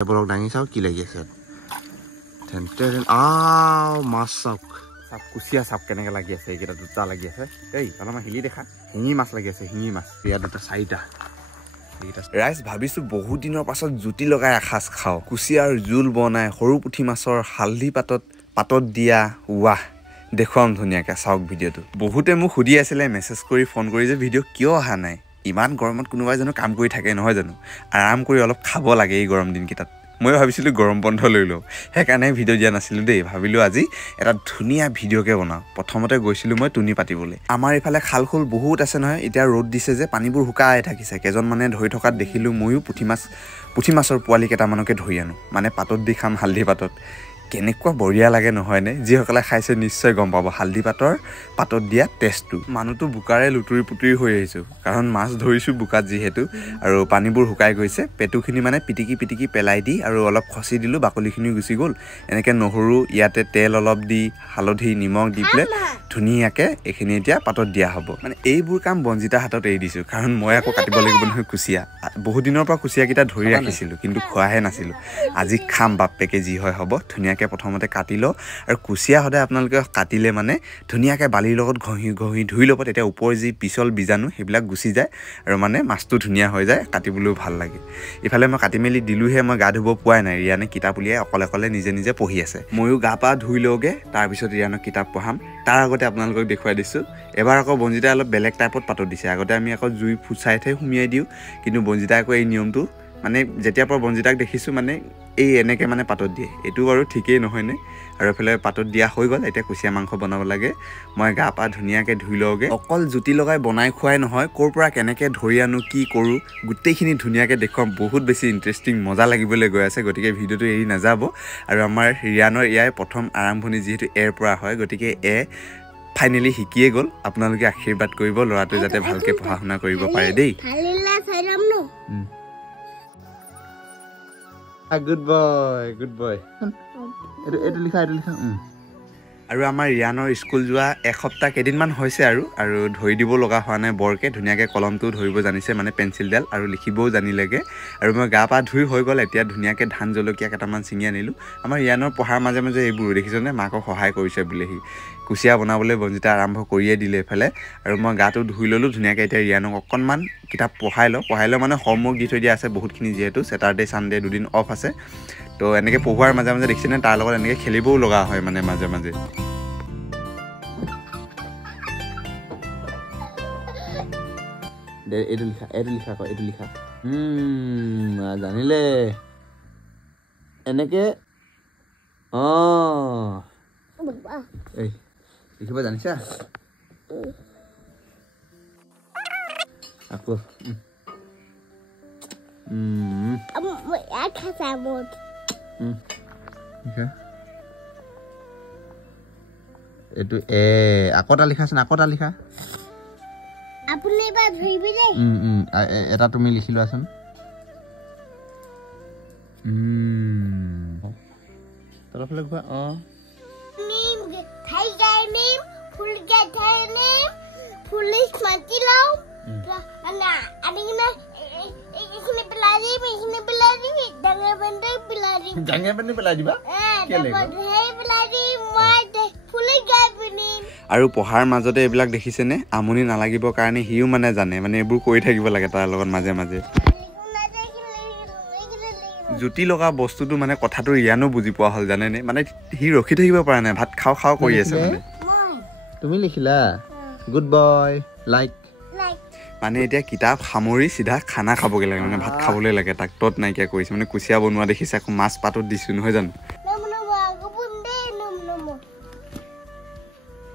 বলক দাঙি চাওক কি লাগি আছে আও মাছ চাওক চাওক কুচিয়া চাওক কেনেকৈ লাগি আছে এইকেইটা দুটা লাগি আছে এই অলপমান হিলি দেখা শিঙি মাছ লাগি আছে শিঙি মাছ ইয়াত দুটা চাৰিটা ৰাইজ ভাবিছো বহুত দিনৰ পাছত জুতি লগাই এসাঁজ খাওঁ কুচিয়াৰ জোল বনাই সৰু পুঠি মাছৰ হালধি পাতত দিয়া ৱাহ দেখুৱাম ধুনীয়াকৈ চাওক ভিডিঅ'টো বহুতে মোক সুধি আছিলে মেছেজ কৰি ফোন কৰি যে ভিডিঅ' কিয় অহা নাই ইমান গৰমত কোনোবাই জানো কাম কৰি থাকে নহয় জানো আৰাম কৰি অলপ খাব লাগে এই গৰম দিনকেইটাত মই ভাবিছিলোঁ গৰম বন্ধ লৈ লওঁ সেইকাৰণে ভিডিঅ' দিয়া নাছিলোঁ দেই ভাবিলোঁ আজি এটা ধুনীয়া ভিডিঅ'কে বনাওঁ প্ৰথমতে গৈছিলোঁ মই তুনি পাতিবলৈ আমাৰ এইফালে খাল খুল বহুত আছে নহয় এতিয়া ৰ'দ দিছে যে পানীবোৰ শুকাই থাকিছে কেইজন মানে ধৰি থকাত দেখিলোঁ ময়ো পুঠি মাছৰ পোৱালি কেইটামানকে ধৰি আনো মানে পাতত দি খাম হালধি পাতত কেনেকুৱা বঢ়িয়া লাগে নহয়নে যিসকলে খাইছে নিশ্চয় গম পাব হালধি পাতত দিয়া টেষ্টটো মানুহটো বোকাৰে লুতুৰি পুতুৰি হৈ আহিছোঁ কাৰণ মাছ ধৰিছোঁ বোকাত যিহেতু আৰু পানীবোৰ শুকাই গৈছে পেটুখিনি মানে পিটিকি পেলাই দি আৰু অলপ খচি দিলোঁ বাকলিখিনি গুচি গ'ল এনেকৈ নহৰু ইয়াতে তেল অলপ দি হালধি নিমখ দি পেলাই ধুনীয়াকৈ এইখিনি এতিয়া পাতত দিয়া হ'ব মানে এইবোৰ কাম বনজিতা হাতত এৰি দিছোঁ কাৰণ মই আকৌ কাটিব লাগিব নহয় কুচিয়া বহুত দিনৰ পৰা কুচিয়াকেইটা ধৰি ৰাখিছিলোঁ কিন্তু খোৱাহে নাছিলোঁ আজি খাম বাপেকে যি হয় হ'ব ধুনীয়াকৈ প্ৰথমতে কাটি লওঁ আৰু কুচিয়া সদায় আপোনালোকে কাটিলে মানে ধুনীয়াকৈ বালিৰ লগত ঘঁহি ধুই ল'ব তেতিয়া ওপৰ যি পিছল বীজাণু সেইবিলাক গুচি যায় আৰু মানে মাছটো ধুনীয়া হৈ যায় কাটিবলৈও ভাল লাগে ইফালে মই কাটি মেলি দিলোঁহে মই গা ধুব পোৱাই নাই ৰিয়ানে কিতাপ উলিয়াই অকলে নিজে পঢ়ি আছে ময়ো গা পা ধুই লওঁগৈ তাৰপিছত ৰিয়ানক কিতাপ পঢ়াম তাৰ আগতে আপোনালোকক দেখুৱাই দিছোঁ এবাৰ আকৌ বনজিতাই অলপ বেলেগ টাইপত পাতত দিছে আগতে আমি আকৌ জুই ফুচাই সুমিয়াই দিওঁ কিন্তু বনজিতাই আকৌ এই নিয়মটো মানে যেতিয়াৰ পৰা বনজিতাক দেখিছোঁ মানে এই এনেকৈ মানে পাতত দিয়ে এইটো বাৰু ঠিকেই নহয়নে আৰু এইফালে পাতত দিয়া হৈ গ'ল এতিয়া কুচিয়া মাংস বনাব লাগে মই গা পা ধুনীয়াকৈ ধুই লওঁগৈ অকল জুতি লগাই বনাই খোৱাই নহয় ক'ৰ পৰা কেনেকৈ ধৰি আনো কি কৰোঁ গোটেইখিনি ধুনীয়াকৈ দেখুৱাম বহুত বেছি ইণ্টাৰেষ্টিং মজা লাগিবলৈ গৈ আছে গতিকে ভিডিঅ'টো এৰি নাযাব আৰু আমাৰ ৰিয়ানৰ ইয়াৰ প্ৰথম আৰম্ভণি যিহেতু এৰ পৰা হয় গতিকে ফাইনেলি শিকিয়ে গ'ল আপোনালোকে আশীৰ্বাদ কৰিব ল'ৰাটোৱে যাতে ভালকৈ পঢ়া শুনা কৰিব পাৰে দেই গুড বয় এইটো লিখা আৰু আমাৰ ৰিয়ানৰ স্কুল যোৱা এসপ্তাহ কেইদিনমান হৈছে আৰু ধৰি দিব লগা হোৱা নাই বৰকৈ ধুনীয়াকৈ কলমটোও ধৰিব জানিছে মানে পেঞ্চিলডাল আৰু লিখিবও জানিলেগৈ আৰু মই গা পা ধুই হৈ গ'ল এতিয়া ধুনীয়াকৈ ধান জলকীয়া কেইটামান ছিঙি আনিলোঁ আমাৰ ৰিয়ানৰ পঢ়াৰ মাজে এইবোৰ দেখিছেনে মাকক সহায় কৰিছে বোলে সি কুচিয়া বনাবলৈ বনজিতা আৰম্ভ কৰিয়ে দিলে এইফালে আৰু মই গাটো ধুই ল'লোঁ ধুনীয়াকৈ এতিয়া ৰিয়ানক অকণমান কিতাপ পঢ়াই লওঁ মানে হোমৱৰ্ক দি থৈ দিয়া আছে বহুতখিনি যিহেতু ছেটাৰডে ছানডে দুদিন অফ আছে তো এনেকৈ পঢ়োৱাৰ মাজে দেখিছেনে তাৰ লগত এনেকৈ খেলিবও লগা হয় মানে মাজে এইটো লিখা জানিলে এনেকৈ এই লিখিব জানিছা আকৌ এইটো আকৌ এটা লিখাচোন এটা তুমি লিখি লোৱাচোন তলফালে ঘূৰা আৰু পঢ়াৰ মাজতে এইবিলাক দেখিছেনে আমনি নালাগিবৰ কাৰণে সিও মানে জানে মানে এইবোৰ কৰি থাকিব লাগে তাৰ লগত মাজে জুতি লগা বস্তুটো মানে কথাটো ৰিয়ানো বুজি পোৱা হ'ল জানেনে মানে সি ৰখি থাকিব পৰা নাই ভাত খাওঁ কৰি আছে মানে তুমি লিখিলা গুড বয় লাইক মানে এতিয়া কিতাপ সামৰি চিধা খানা খাবগৈ লাগে মানে ভাত খাবলৈ লাগে তাক তত নাইকিয়া কৰিছে মানে কুচিয়া বনোৱা দেখিছে আকৌ মাছ পাতত দিছোঁ নহয় জানো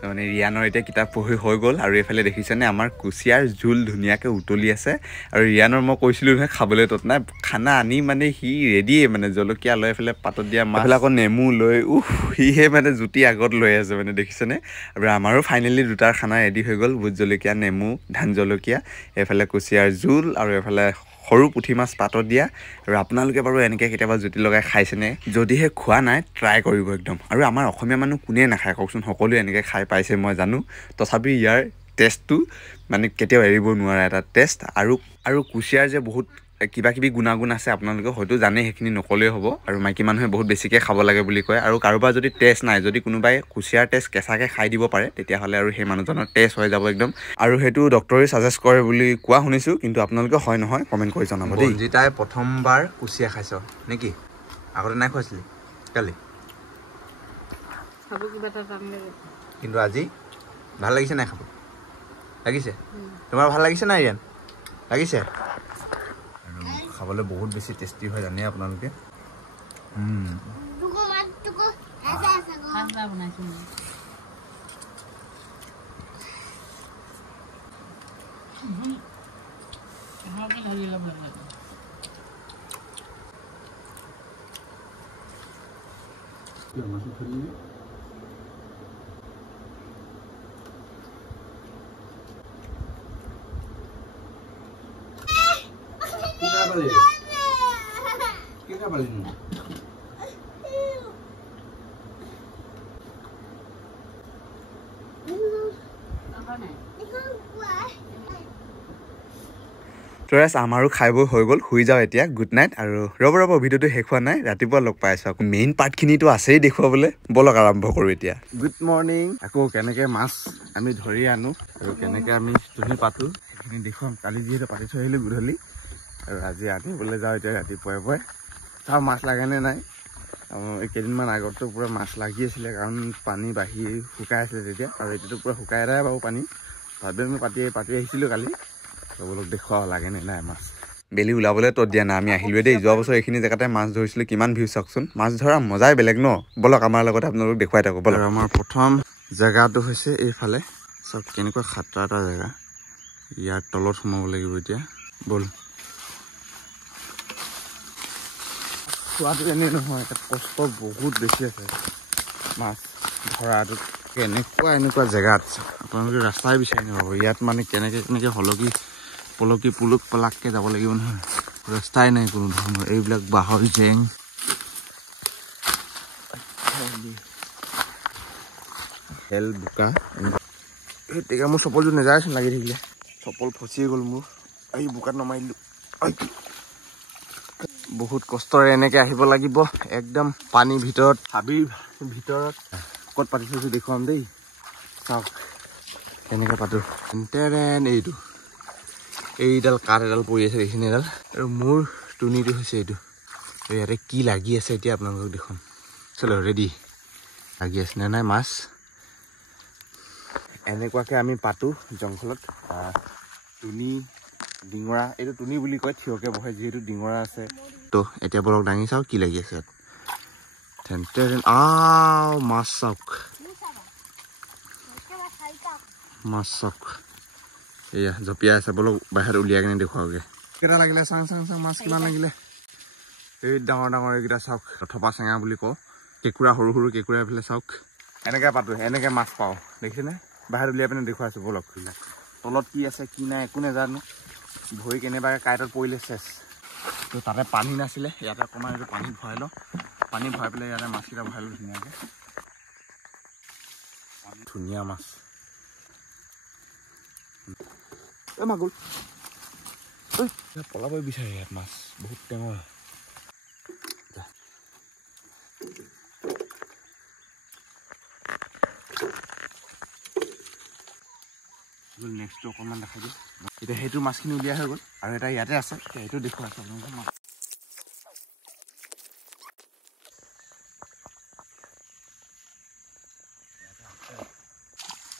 মানে ৰিয়ানৰ এতিয়া কিতাপ পঢ়ি হৈ গ'ল আৰু এইফালে দেখিছেনে আমাৰ কুচিয়াৰ জোল ধুনীয়াকৈ উতলি আছে আৰু ৰিয়ানৰ মই কৈছিলোঁ নহয় খাবলৈ তত নাই খানা আনি মানে সি ৰেডিয়ে মানে জলকীয়া লৈ এইফালে পাতত দিয়া মাছ আকৌ নেমু লৈ সিহে মানে জুতি আগত লৈ আছে মানে দেখিছেনে আৰু আমাৰো ফাইনেলি দুটাৰ খানা ৰেডি হৈ গ'ল ভোট জলকীয়া নেমু ধান জলকীয়া এইফালে কুচিয়াৰ জোল আৰু এইফালে সৰু পুঠি মাছ পাতত দিয়া আৰু আপোনালোকে বাৰু এনেকৈ কেতিয়াবা জুতি লগাই খাইছেনে যদিহে খোৱা নাই ট্ৰাই কৰিব একদম আৰু আমাৰ অসমীয়া মানুহ কোনে নাখায় কওকচোন সকলোৱে এনেকৈ খাই পাইছে মই জানো তথাপি ইয়াৰ টেষ্টটো মানে কেতিয়াও এৰিব নোৱাৰা এটা টেষ্ট আৰু কুচিয়াৰ যে বহুত কিবা কিবি গুণাগুণ আছে আপোনালোকে হয়তো জানে, সেইখিনি নকলেই হ'ব। আৰু মাইকী মানুহে বহুত বেছিকৈ খাব লাগে বুলি কয়। আৰু কাৰোবাৰ যদি তেজ নাই, যদি কোনোবাই কুচিয়াৰ তেজ কেঁচাকৈ খাই দিব পাৰে, তেতিয়াহ'লে আৰু সেই মানুহজনৰ তেজ হৈ যাব একদম। আৰু সেইটো ডক্টৰে ছাজেষ্ট কৰে বুলি কোৱা শুনিছোঁ, কিন্তু আপোনালোকে হয় নহয় কমেণ্ট কৰি জনাব দেই। বঞ্জিতাই প্ৰথমবাৰ কুচিয়া খাইছ নেকি? আগতে নাই খুৱাইছিলি কালি? কিন্তু আজি ভাল লাগিছে নাই খাব? লাগিছে? তোমাৰ ভাল লাগিছে নাই ইয়ান? লাগিছে? আৰু খাবলৈ বহুত বেছি টেষ্টি হয় জানে আপোনালোকে। আমাৰো খাই বৈ হৈ গ'ল, শুই যাওঁ এতিয়া। Good night. আৰু ৰ'ব ভিডিঅ'টো শেষ হোৱা নাই, ৰাতিপুৱা লগ পাই আছোঁ। আকৌ মেইন পাৰ্টখিনিতো আছেই দেখুৱাবলৈ। ব'লক আৰম্ভ কৰোঁ এতিয়া। Good morning. আকৌ কেনেকৈ মাছ আমি ধৰি আনো আৰু কেনেকৈ আমি তুহি পাতোঁ সেইখিনি দেখুৱাম। কালি যিহেতু পাতি থৈ আহিলোঁ গধূলি, আৰু আজি আনিবলৈ যাওঁ এতিয়া ৰাতিপুৱাই চাওঁ মাছ লাগেনে নাই। কেইদিনমান আগততো পূৰা মাছ লাগি আছিলে, কাৰণ পানী বাঢ়ি শুকাই আছিলে তেতিয়া। আৰু এতিয়াতো পূৰা শুকাই এৰাই বাৰু পানী। ভাবি আমি পাতি আহিছিলোঁ কালি। অলপ দেখুৱাও লাগেনে নাই মাছ। বেলি ওলাবলৈ তত দিয়া নাই, আমি আহিলোৱে দেই। যোৱা বছৰ এইখিনি জেগাতে মাছ ধৰিছিলোঁ, কিমান ভিউ চাওকচোন। মাছ ধৰা মজাই বেলেগ ন। ব'লক আমাৰ লগতে আপোনালোক দেখুৱাই থাকোঁ ব'লক। আৰু আমাৰ প্ৰথম জেগাটো হৈছে এইফালে। চাওক কেনেকুৱা খাতৰা এটা জেগা। ইয়াৰ তলত সোমাব লাগিব এতিয়া। ব'ল। খোৱাটো এনেই নহয়, তাত কষ্ট বহুত বেছি আছে মাছ ধৰাটোত। এনেকুৱা জেগাত আপোনালোকে ৰাস্তাই বিচাৰি নাপাব। ইয়াত মানে কেনেকৈ পুলক পলাককৈ যাব লাগিব নহয়, ৰাস্তাই নাই কোনো ধৰণৰ। এইবিলাক বাঁহৰ জেং, খেল বোকা। তেতিয়া মোৰ চপলযোৰ নেযায়চোন লাগি থাকিলে। চপল ফচিয়ে গ'ল মোৰ, এই বোকাত নমাই দিলোঁ। বহুত কষ্টৰে এনেকৈ আহিব লাগিব, একদম পানীৰ ভিতৰত, হাবিৰ ভিতৰত। ক'ত পাতি থৈছোঁ দেখুৱাম দেই। চাওক কেনেকৈ পাতোঁ। এইডাল কাঠ এডাল পৰি আছে, এইখিনি এডাল। আৰু মোৰ টুনিটো হৈছে এইটো। ইয়াতে কি লাগি আছে এতিয়া আপোনালোকক দেখুৱাম। চলো ৰেডি। লাগি আছে নে নাই মাছ। এনেকুৱাকৈ আমি পাতোঁ জংঘলত। টুনি, ডিঙৰা, এইটো টুনি বুলি কয়, থিয়কৈ বহে যিহেতু ডিঙৰা আছে। তো এতিয়া বলক দাঙি চাওক কি লাগি আছে ইয়াত। মাছ চাওক, মাছ চাওক। এয়া জঁপিয়াই আছে, বলক বাহিৰত উলিয়াই কিনে দেখুৱাওগৈ। কেইটা লাগিলে চাং মাছ কিমান লাগিলে। এই ডাঙৰ এইকেইটা চাওক, থপা চেঙা বুলি কওঁ। কেঁকুৰা, সৰু কেঁকুৰা এইফালে চাওক। এনেকৈ পাতোঁ, এনেকৈ মাছ পাওঁ, দেখিছেনে? বাহিৰত উলিয়াই পিনে দেখুৱাইছোঁ বলক। তলত কি আছে কি নাই একো নাজানো। ভৰি কেনেবাকৈ কাঁইটত পৰিলে চেচ। তো তাতে পানী নাছিলে, ইয়াতে অকণমান এইটো পানীত ভৰাই লওঁ। পানী ভৰাই পেলাই ইয়াতে মাছকেইটা ভৰাই লওঁ ধুনীয়াকৈ। ধুনীয়া মাছ। মাগুৰ পলাবই বিচাৰে ইয়াত মাছ, বহুত টেঙৰ। নেক্সটটো অকণমান দেখাই দিওঁ। এতিয়া সেইটো মাছখিনি উলিয়াই হৈ গ'ল, আৰু এটা ইয়াতে আছে, সেইটো দেখুৱাইছোঁ আপোনালোকক মাছ।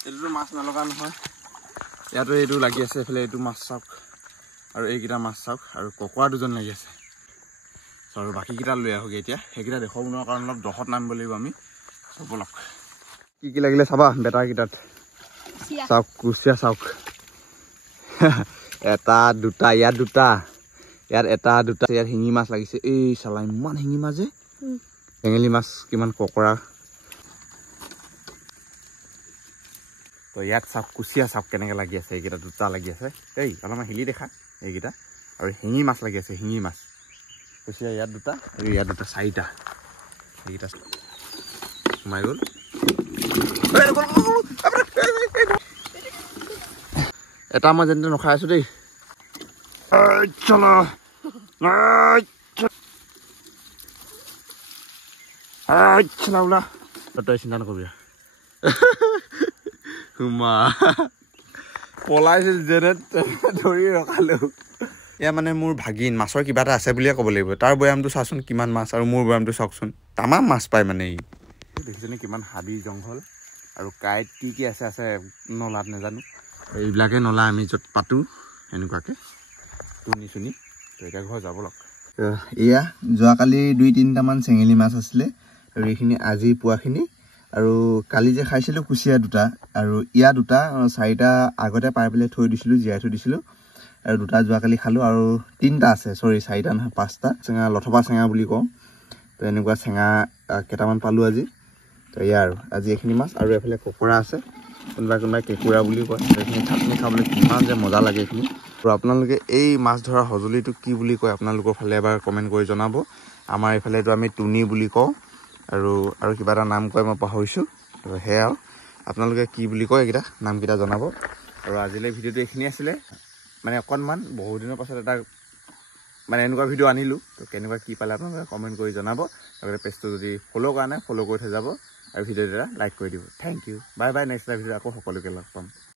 এইটোতো মাছ নলগা নহয়, ইয়াতো এইটো লাগি আছে। এইফালে এইটো মাছ চাওক, আৰু এইকেইটা মাছ চাওক, আৰু ককৰা দুজন লাগি আছে। আৰু বাকীকেইটা লৈ আহোঁগৈ এতিয়া। সেইকেইটা দেখুৱাব নোৱাৰা কাৰণ অলপ দহত নামিব লাগিব আমি। বলক কি লাগিলে চাবা বেটাৰকেইটাত। চাওক কুচিয়া চাওক। এটা দুটা, ইয়াত দুটা, ইয়াত এটা দুটা। ইয়াত শিঙি মাছ লাগিছে। এই চালা ইমান শিঙি মাছ যে। চেঙেলী মাছ কিমান, ককৰা। তো ইয়াত চাওক কুচিয়া চাওক কেনেকৈ লাগি আছে। এইকেইটা দুটা লাগি আছে। অলপমান হিলি দেখা এইকেইটা। আৰু শিঙি মাছ লাগি আছে, শিঙি মাছ। কুচিয়া ইয়াত দুটা, আৰু ইয়াত দুটা, চাৰিটা। এইকেইটা সোমাই গ'ল। এটা মই যেনে নখাই আছোঁ দেই। চলো ওলা তই চিন্তা নকৰিবি পলাইছিল যেনে ধৰি ৰখালো এয়া মানে মোৰ ভাগিন মাছৰ কিবা এটা আছে বুলিয়ে ক'ব লাগিব তাৰ বৈয়ামটো চাচোন কিমান মাছ আৰু মোৰ বৈয়ামটো চাওকচোন তামাম মাছ পায় মানে ই দেখিছেনে কিমান হাবি জংঘল আৰু কাইট কি আছে নলাত নাজানো এইবিলাকে নলা আমি য'ত পাতো এনেকুৱাকে টুনি চুনি তো এতিয়া ঘৰ যাব লগ এয়া যোৱাকালি 2-3টামান চেঙেলী মাছ আছিলে আৰু এইখিনি আজি পোৱাখিনি আৰু কালি যে খাইছিলোঁ কুচিয়া দুটা আৰু ইয়া দুটা 4টা আগতে পাই পেলাই থৈ দিছিলোঁ জীয়াই থৈ দিছিলোঁ আৰু দুটা যোৱাকালি খালোঁ আৰু 3টা আছে চৰি 4টা নহয় 5টা চেঙা লথপা চেঙা বুলি কওঁ তো এনেকুৱা চেঙা কেইটামান পালোঁ আজি তো এয়া আৰু আজি এইখিনি মাছ আৰু এফালে কুকুৰা আছে কোনোবাই কেঁকুৰা বুলি কয় এইখিনি চাটনি খাবলৈ কিমান যে মজা লাগে এইখিনি আৰু আপোনালোকে এই মাছ ধৰা সঁজুলিটো কি বুলি কয় আপোনালোকৰ ফালে এবাৰ কমেণ্ট কৰি জনাব আমাৰ এইফালেতো আমি টুনি বুলি কওঁ আৰু কিবা এটা নাম কয় মই পাহৰিছোঁ আৰু সেয়া আপোনালোকে কি বুলি কয় এইকেইটা নামকেইটা জনাব আৰু আজিলৈ ভিডিঅ'টো এইখিনি আছিলে মানে অকণমান বহু দিনৰ পাছত এটা মানে এনেকুৱা ভিডিঅ' আনিলোঁ তো কেনেকুৱা কি পালে আপোনালোকে কমেণ্ট কৰি জনাব লগতে পেজটো যদি ফ'ল' কৰা নাই ফ'ল' কৰি থৈ যাব আৰু ভিডিঅ'টো এটা লাইক কৰি দিব thank you bye bye next ভিডিঅ'ত আকৌ সকলোকে লগ পাম